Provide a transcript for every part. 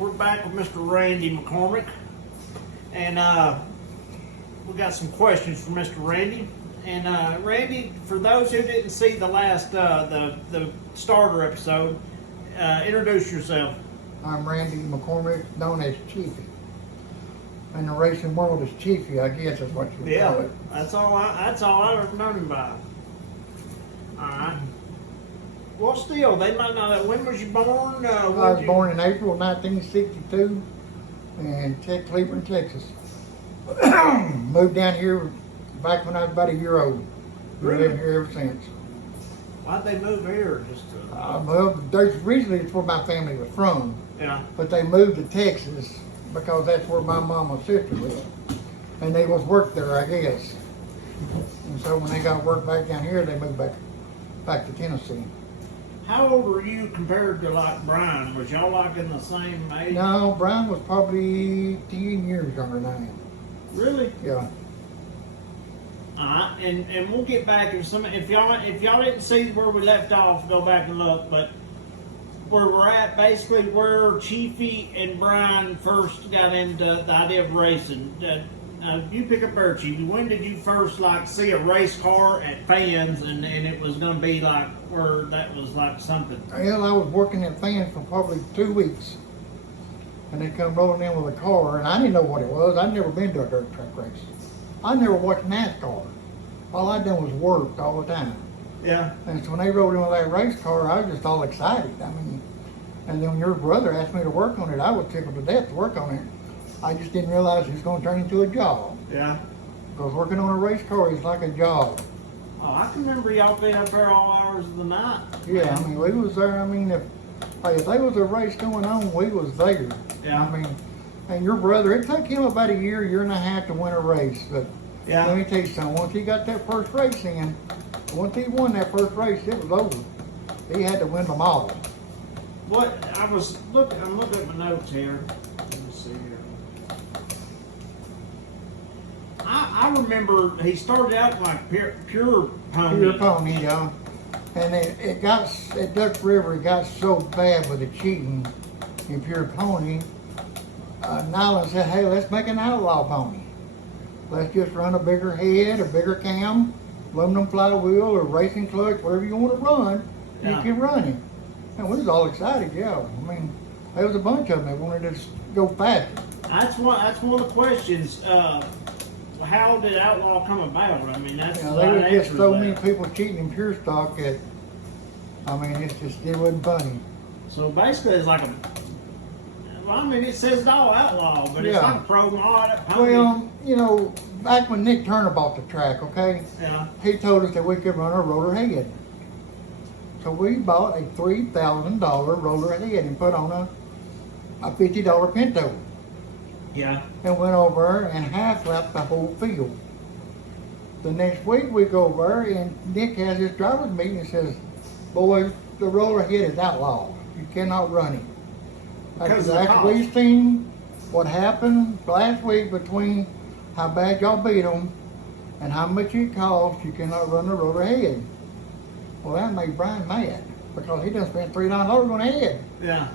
we're back with Mr. Randy McCormick, and we got some questions for Mr. Randy. And Randy, for those who didn't see the last the starter episode, introduce yourself. I'm Randy McCormick, known as Chiefy. In the racing world, is Chiefy, I guess is what you would call it. That's all I ever known him by. All right. Well, still, they might not have. When was you born? I was born in April 1962 in Cleveland, Texas. Moved down here back when I was about a year old. We've Really? lived here ever since. Why'd they move here? Just Well, originally it's where my family was from, yeah. but they moved to Texas because that's where my mom and sister lived. And they was work there, I guess. And so when they got work back down here, they moved back to Tennessee. How old were you compared to like Brian? Was y'all like in the same age? No, Brian was probably 10 years younger than I am. Really? Yeah. Alright, and we'll get back if y'all didn't see where we left off, go back and look, but where we're at basically where Chiefy and Brian first got into the idea of racing. You pick up there, Chiefy. When did you first like see a race car at Fann's and it was gonna be like where that was like something? Well, I was working at Fann for probably 2 weeks. And they come rolling in with a car, and I didn't know what it was. I'd never been to a dirt track race. I never watched NASCAR. All I done was work all the time. Yeah. And so when they rolled in with that race car, I was just all excited. I mean, and then when your brother asked me to work on it, I was tickled to death to work on it. I just didn't realize it was going to turn into a job. Yeah. Because working on a race car is like a job. Oh, I can remember y'all being up there all hours of the night. Yeah, I mean, we was there. I mean, if there was a race going on, we was there. Yeah. I mean, and your brother, it took him about a year and a half to win a race. But Yeah. let me tell you something, once he got that first race in, once he won that first race, it was over. He had to win them all. What I'm looking at my notes here. Let me see here. I remember he started out like pure pony. Pure pony, yeah. And it at Duck River, it got so bad with the cheating in pure pony. Nyland said, hey, let's make an outlaw pony. Let's just run a bigger head, a bigger cam, aluminum flywheel, or racing clutch, whatever you want to run, Yeah. you can run it. And we was all excited, yeah. I mean, there was a bunch of them that wanted to go faster. That's one of the questions. How did Outlaw come about? I mean, that's You a know, lot there of was just answers so there. many people cheating in pure stock that, I mean, it wasn't funny. So basically, it's like I mean, it says it all Outlaw, but it's Yeah. like a pro mod pony. Well, you know, back when Nick Turner bought the track, okay, Yeah. he told us that we could run a roller head. So we bought a $3,000 roller head and put on a $50 Pinto Yeah. and went over and half-lapped the whole field. The next week we go over and Nick has his driver's meeting and says, boys, the roller head is outlawed. You cannot run it. Because of the After cost. we've seen what happened last week between how bad y'all beat them and how much it costs, you cannot run the roller head. Well, that made Brian mad because he done spent $300 on a head. Yeah.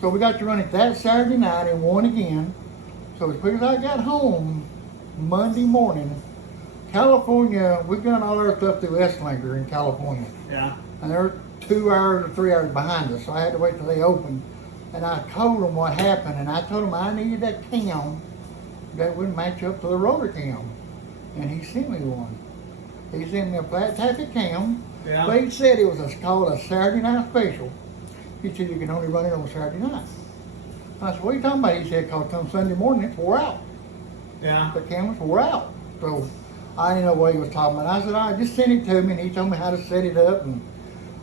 So we got to run it that Saturday night and won again. So as quick as I got home Monday morning, California, we got all our stuff through S-Linker in California. Yeah. And they're 2 hours or 3 hours behind us, so I had to wait till they opened. And I told them what happened, and I told them I needed that cam that would match up to the roller cam. And he sent me one. He sent me a flat taffy cam. Yeah. But he said it was called a Saturday night special. He said you can only run it on Saturday night. I said, what are you talking about? He said, because come Sunday morning, it's wore out. Yeah. The cameras wore out. So I didn't know what he was talking about. I said, all right, just send it to me. And he told me how to set it up. And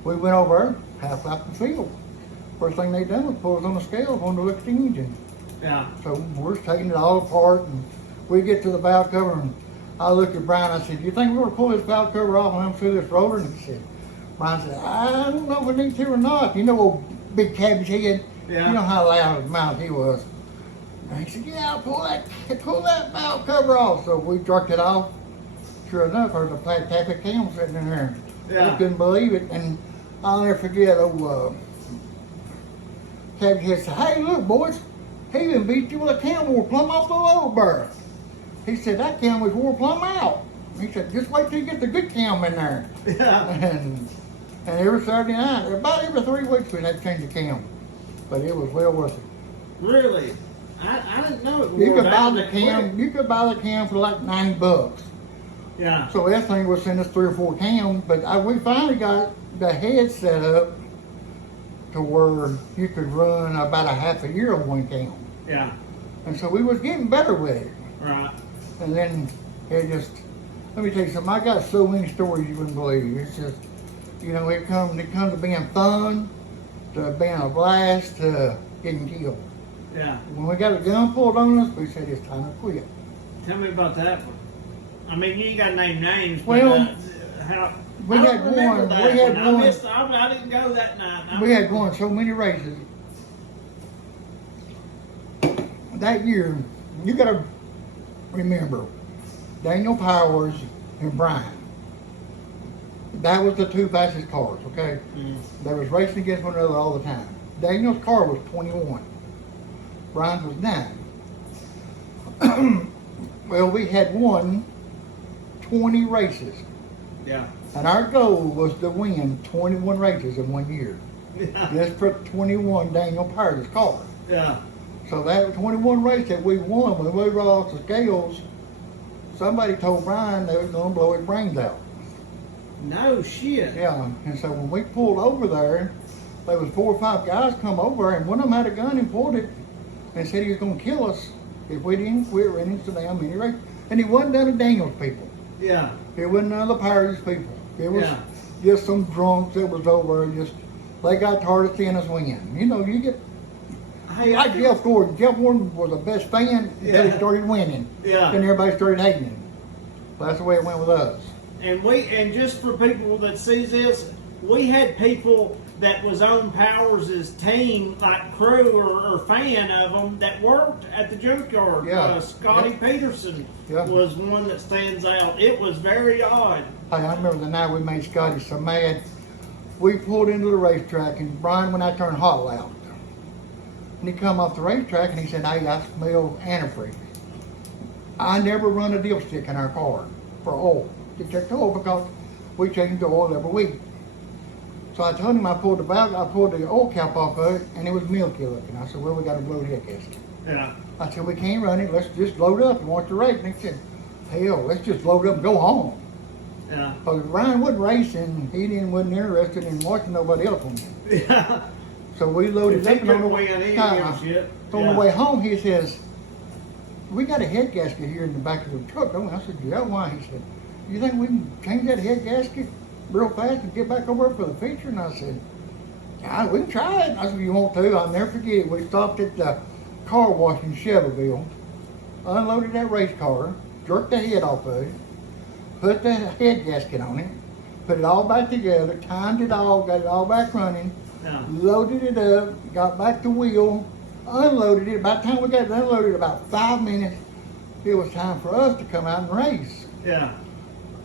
we went over, half-lapped the field. First thing they done was pull us on the scale, wanted to look at the engine. Yeah. So we're taking it all apart, and we get to the valve cover, and I looked at Brian, I said, do you think we're going to pull this valve cover off and through this roller? And he said, Brian said, I don't know if we need to or not. You know, old big cabbage head, Yeah. you know how loud of a mouth he was. And he said, yeah, pull that valve cover off. So we jerked it off. Sure enough, there's a flat taffy cam sitting in there. Yeah. I couldn't believe it, and I'll never forget, Captain Head said, hey, look, boys, he even beat you with a can wore plumb off the lower berth. He said, that can was wore plumb out. He said, just wait till you get the good cam in there. Yeah. And every Saturday night, about every 3 weeks, we'd have to change the cam. But it was well worth it. Really? I didn't know it. You could buy the cam. You could buy the cam for like $90. Yeah. So that thing would send us 3 or 4 cams. But we finally got the head set up to where you could run about a half a year on 1 cam. Yeah. And so we was getting better with it. Right. And then it just, let me tell you something, I got so many stories you wouldn't believe. It's just, you know, it comes to being fun, to being a blast, to getting killed. Yeah. When we got a gun pulled on us, we said it's time to quit. Tell me about that one. I mean, you ain't got to name names, but Well, how... we I had don't remember one, that we had one. one. I didn't go that night. We had won so many races. That year, you gotta remember, Daniel Powers and Brian. That was the 2 fastest cars, okay? They was racing against one another all the time. Daniel's car was 21. Brian's was 9. Well, we had won 20 races. Yeah. And our goal was to win 21 races in 1 year. Yeah. Just for 21 Daniel Powers' car. Yeah. So that 21 race that we won, when we were off the scales, somebody told Brian they was going to blow his brains out. No shit. Yeah, and so when we pulled over there was 4 or 5 guys come over, and one of them had a gun and pulled it and said he was going to kill us if we didn't quit running so damn many races. And he wasn't none of Daniel's people. Yeah. It wasn't none of the Powers' people. It was Yeah. just some drunks that was over and just, they got tired of seeing us win. You know, you get, Hey, like Jeff Gordon. Jeff Gordon was the best fan until he Yeah. started winning. Yeah. And everybody started hating him. Well, that's the way it went with us. And just for people that sees this, we had people that was on Powers' team, like crew or fan of them, that worked at the junkyard. Yeah. Scotty Peterson Yeah. was one that stands out. It was very odd. Hey, I remember the night we made Scotty so mad. We pulled into the racetrack and Brian went out there and hot loud. And he come off the racetrack and he said, hey, I smell antifreeze. I never run a dipstick in our car for oil, to check the oil, because we change the oil every week. So I told him I pulled the oil cap off of it and it was milky looking. I said, well, we got to blow the head gasket. Yeah. I said, we can't run it, let's just load up and watch the race. And he said, hell, let's just load up and go home. Yeah. Because Ryan wasn't racing, wasn't interested in watching nobody else win. Yeah. So we loaded up, and on the way, shit. on the way home, he says, we got a head gasket here in the back of the truck, don't we? I said, yeah, why? He said, you think we can change that head gasket real fast and get back over for the feature? And I said, yeah, we can try it. I said, you want to? I'll never forget it. We stopped at the car wash in Chevyville, unloaded that race car, jerked the head off of it, put the head gasket on it, put it all back together, timed it all, got it all back running, Yeah. loaded it up, got back the wheel, unloaded it. By the time we got it unloaded, about 5 minutes, it was time for us to come out and race. Yeah.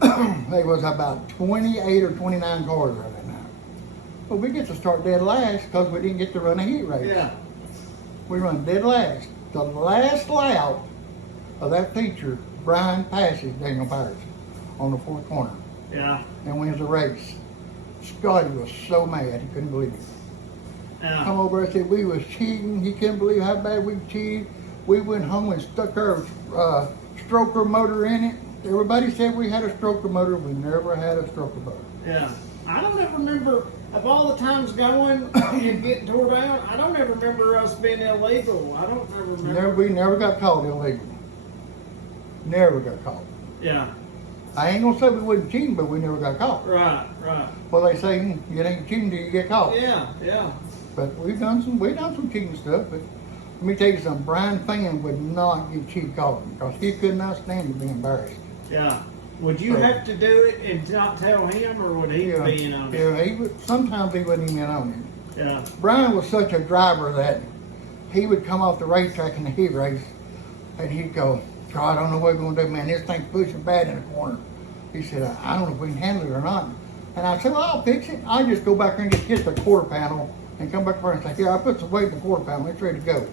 There was about 28 or 29 cars there that night. But we get to start dead last because we didn't get to run a heat race. Yeah. We run dead last. The last lap of that feature, Brian passes Daniel Powers on the 4th corner Yeah. and wins the race. Scotty was so mad he couldn't believe it. Come Yeah. over and said we was cheating. He couldn't believe how bad we cheated. We went home and stuck our stroker motor in it. Everybody said we had a stroker motor. We never had a stroker motor. Yeah. I don't ever remember, of all the times going and getting tore down, I don't ever remember us being illegal. I don't ever remember. We never got caught illegal. Never got caught. Yeah. I ain't gonna say we wasn't cheating, but we never got caught. Right. Right. Well, they say you ain't cheating till you get caught. Yeah. Yeah. But we've done some cheating stuff. But let me tell you something. Brian Fann would not get cheat caught because he could not stand to be embarrassed. Yeah. Would you So- have to do it and not tell him, or would he be in on it? Yeah, he would. Sometimes he wouldn't even on it. Yeah. Brian was such a driver that he would come off the racetrack in the heat race, and he'd go, "God, I don't know what we're gonna do, man. This thing's pushing bad in the corner." He said, "I don't know if we can handle it or not." And I said, "Well, I'll fix it. I'll just go back there and just hit the quarter panel and come back and say, here, I put some weight in the quarter pound, it's ready to go.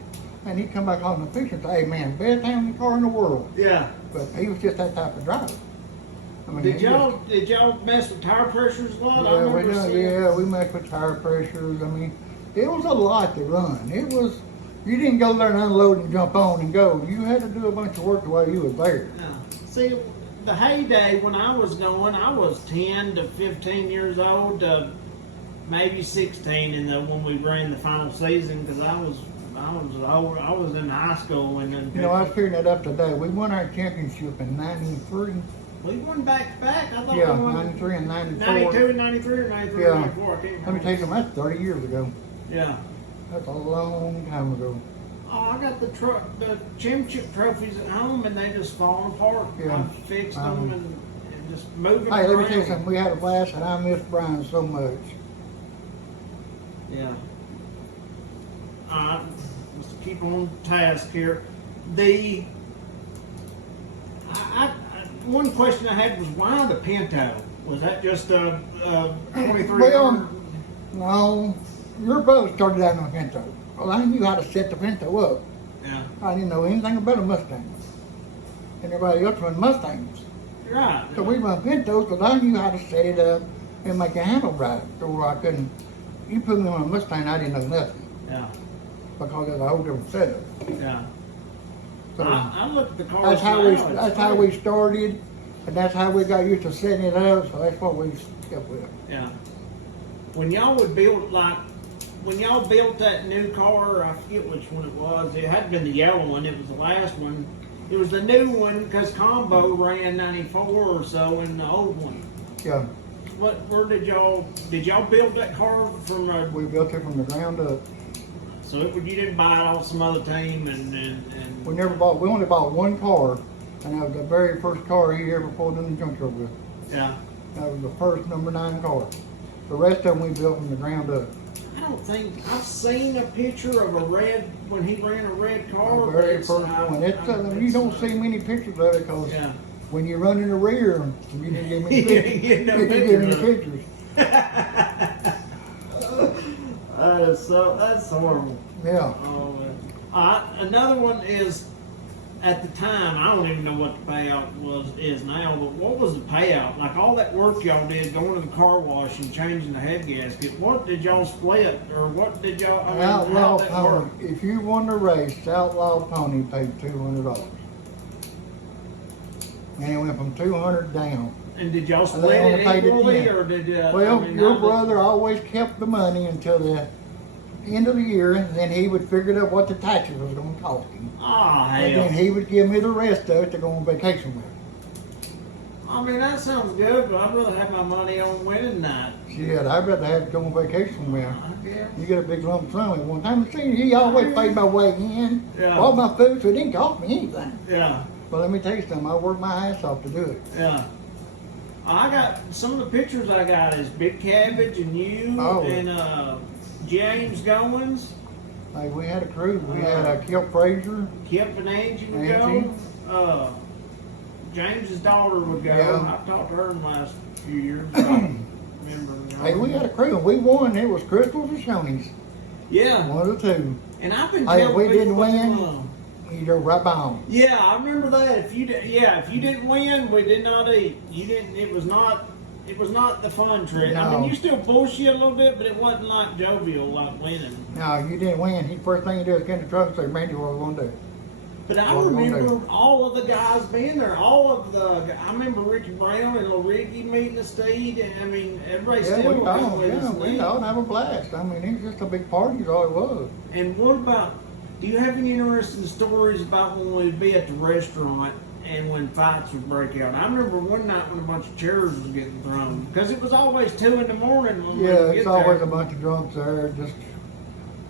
And he'd come back home in the picture and say, hey man, best handling car in the world. Yeah. But he was just that type of driver. I mean, Did y'all mess with tire pressures a lot? Yeah, we messed with tire pressures. I mean, it was a lot to run. You didn't go there and unload and jump on and go. You had to do a bunch of work while you was there. No. See, the heyday when I was going, I was 10 to 15 years old, maybe 16 when we ran the final season, because I was in high school and then. You know, I was figuring that up today. We won our championship in '93. We won back to back. I thought Yeah, we won 93 and 94. 92 and 93 or 93 and 94. I can't remember. Let me tell you something, that's 30 years ago. Yeah. That's a long time ago. Oh, I got the championship trophies at home and they just falling apart. Yeah. I fixed them and just moving Hey, let me tell you around. something, we had a blast and I miss Brian so much. Yeah. Let's keep on task here. One question I had was why the Pinto? Was that just a 23? Well, no, your brother started out on a Pinto. Well, I knew how to set the Pinto up. Yeah. I didn't know anything about a Mustang. And everybody else run Mustangs. You're right. So we run Pintos because I knew how to set it up and make a handle right. So where I couldn't, you put me on a Mustang, I didn't know nothing. Yeah. Because it's a whole different setup. Yeah. So I looked at the cars. that's how we started, and that's how we got used to setting it up. So that's what we kept with. Yeah. When y'all would build when y'all built that new car, I forget which one it was. It had been the yellow one. It was the last one. It was the new one because Combo ran 94 or so in the old one. Yeah. Where did y'all build that car from? We built it from the ground up. So you didn't buy it off some other team and We only bought one car, and that was the very first car he ever pulled in the junkyard with. Yeah. That was the first number 9 car. The rest of them we built from the ground up. I don't think I've seen a picture of when he ran a red car. The very first one. You don't see many pictures of it because when you run in the rear, you didn't get many pictures. That's horrible. Yeah. Another one is, at the time, I don't even know what the payout is now, but what was the payout? Like all that work y'all did going to the car wash and changing the head gasket, what did y'all split? Or what did y'all, Outlaw Pony. If you won the race, Outlaw Pony paid $200. And it went from 200 down. And did y'all split it equally, or did your brother always kept the money until the end of the year, and then he would figure out what the taxes was going to cost him. Oh, hell. And then he would give me the rest of it to go on vacation with. I mean, that sounds good, but I'd rather have my money on winning night. Shit, I'd rather have to go on vacation with. Yeah. You get a big lump sum at one time. See, he always paid my way in, Yeah. bought my food, so it didn't cost me anything. Yeah. But let me tell you something, I worked my ass off to do it. Yeah. I got some of the pictures I got is Big Cabbage and you and James Goins. Hey, we had a crew. We had Kip Frazier. Kip and Angie would go. James's daughter would go. Yeah. I've talked to her in the last few years. Remember? Hey, we had a crew and we won. It was Crystals or Shoney's. Yeah. One of the two. And I've been Hey, if we people didn't win, along. you drove right by home. Yeah, I remember that. If you didn't win, we did not eat. You didn't. It was not the fun trip. No. I mean, you still bullshit a little bit, but it wasn't like jovial like winning. No, you didn't win. First thing you do is get in the truck and say, Randy, what are we going to do? But I remember all of the guys being there. I remember Ricky Brown and little Ricky meeting the steed. And I mean, everybody still we went all have a blast. I mean, it was just a big party is all it was. And what about, do you have any interesting stories about when we'd be at the restaurant and when fights would break out? I remember one night when a bunch of chairs was getting thrown. Because it was always 2 in the morning when we would get it's always there. a bunch of drunks there.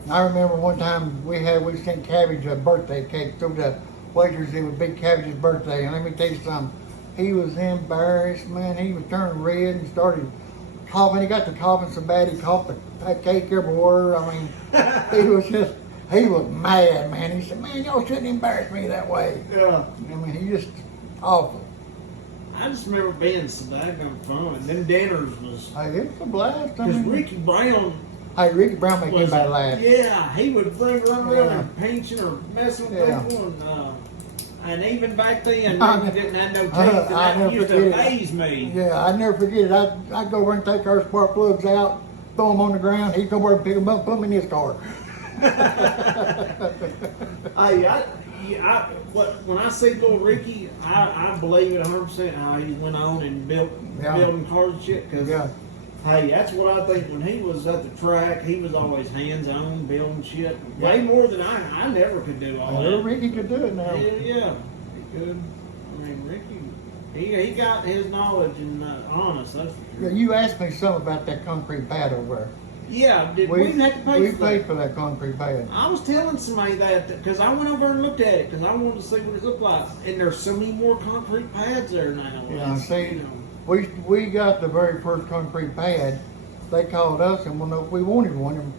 I remember one time we sent Cabbage a birthday cake through the waitress. It was Big Cabbage's birthday, and let me tell you something. He was embarrassed, man. He was turning red and started coughing. He got to coughing so bad he coughed that cake everywhere. I mean, he was mad, man. He said, "Man, y'all shouldn't embarrass me that way." Yeah. I mean, he just awful. I just remember being so daggone fun. And then dinners was. Hey, it was a blast. Because Ricky Brown, Hey, Ricky Brown make was anybody laugh. yeah, he would bring around around Yeah. and pinching or messing with Yeah. people, and even back then, I Ricky ne- didn't have no teeth, I and that never used to forget it. amaze me. Yeah, I never forget it. I'd go over and take our spark plugs out, throw them on the ground. He'd come over and pick them up, put them in his car. When I see little Ricky, I believe it 100% how he went on and building cars and shit. Cause Yeah. hey, that's what I think. When he was at the track, he was always hands on building shit. Way more than I never could do all Well, that. Ricky could do it now. Yeah, he could. I mean, Ricky, he got his knowledge and honest. That's for Yeah, sure. you asked me something about that concrete pad over there. Yeah, we didn't have to pay we for paid that. for that concrete pad. I was telling somebody that because I went over and looked at it because I wanted to see what it looked like, and there's so many more concrete pads there now. Yeah, It's, see, you know, we got the very first concrete pad. They called us and wanted to know if we wanted one.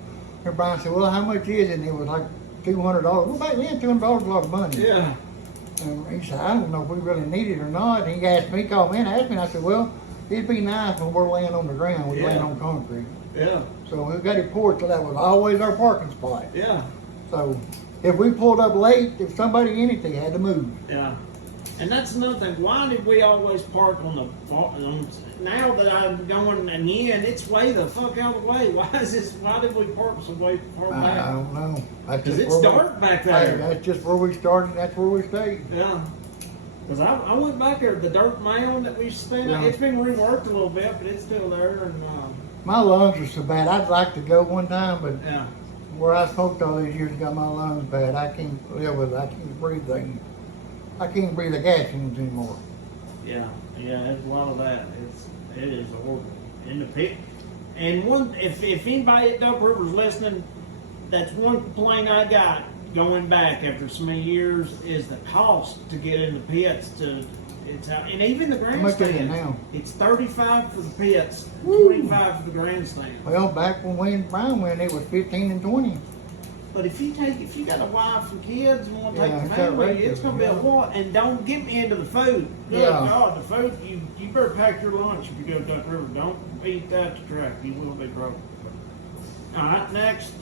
And Brian said, "Well, how much is it?" And it was like $200. Well, back then, $200 was a lot of money. yeah, And he said, "I don't know if we really need it or not." And he asked me, called me and asked me. And I said, "Well, it'd be nice when we're laying on the ground. We're laying Yeah. on concrete." yeah, So we got it poured, so that was always our parking spot. yeah, So if we pulled up late, if somebody anything had to move. yeah. And that's another thing. Why did we always park on the? Now that I'm going again, it's way the fuck out of the way. Why is this? Why did we park so way far I back? don't know. That's Because just it's where we- dark back Hey, there. that's just where we started. That's where we stayed. Yeah. Because I went back there, the dirt mound that we spent. Yeah. It's been reworked a little bit, but it's still there. And My lungs are so bad. I'd like to go one time, but yeah, where I smoked all these years got my lungs bad. I can't live with it. I can't breathe things. I can't breathe the gas fumes anymore. yeah, there's a lot of that. It is horrible in the pit. And if anybody at Dope River's listening, that's one complaint I got going back after so many years is the cost to get in the pits. It's out, and even the How much is it grandstand. now? It's $35 for the pits, Woo. $25 for the grandstand. Well, back when we and Brian went, it was 15 and 20. But if you got a wife and kids and want to take Yeah, the it's family, outrageous, it's gonna be a yeah. lot. And don't get me into the food. Good Yeah. God, the food you better pack your lunch if you go to Duck River. Don't eat that at the track. You will be broke. All right, next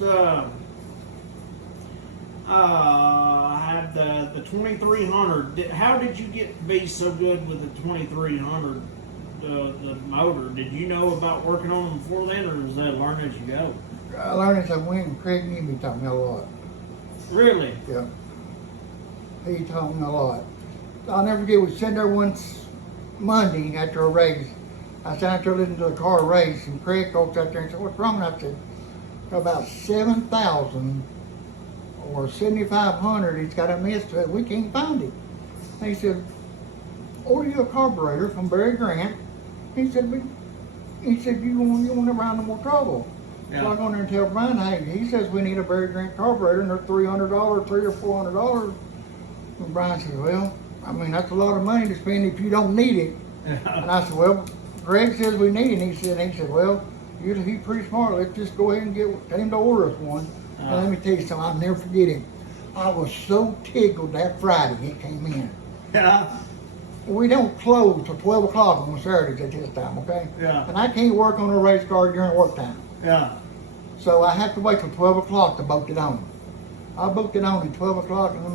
I had the 2300. How did you get to be so good with the 2300? The motor. Did you know about working on them before then, or is that learn as you go? I learned as I went, and Craig Newby taught me a lot. Really? Yeah. He taught me a lot. I'll never forget, we sat there once Monday after a race. I sat out there listening to the car race, and Craig walked out there and said, "What's wrong?" And I said, "About 7,000 or 7,500, it's got a mess to it. We can't find it." And he said, "Order you a carburetor from Barry Grant." He said, "You won't ever have no more trouble." Yeah. So I go in there and tell Brian, "Hey, he says we need a Barry Grant carburetor, and they're $300, $300 or $400. And Brian says, "Well, I mean, that's a lot of money to spend if you don't need it." And I said, "Well, Greg says we need it." And he said, "Well, he's pretty smart. Let's just go ahead and tell him to order us one." And let me tell you something, I'll never forget it. I was so tickled that Friday it came in. Yeah. We don't close till 12 o'clock on Saturdays at this time, okay? Yeah. And I can't work on a race car during work time. Yeah. So I have to wait till 12 o'clock to bolt it on. I booked it on at 12 o'clock, and let me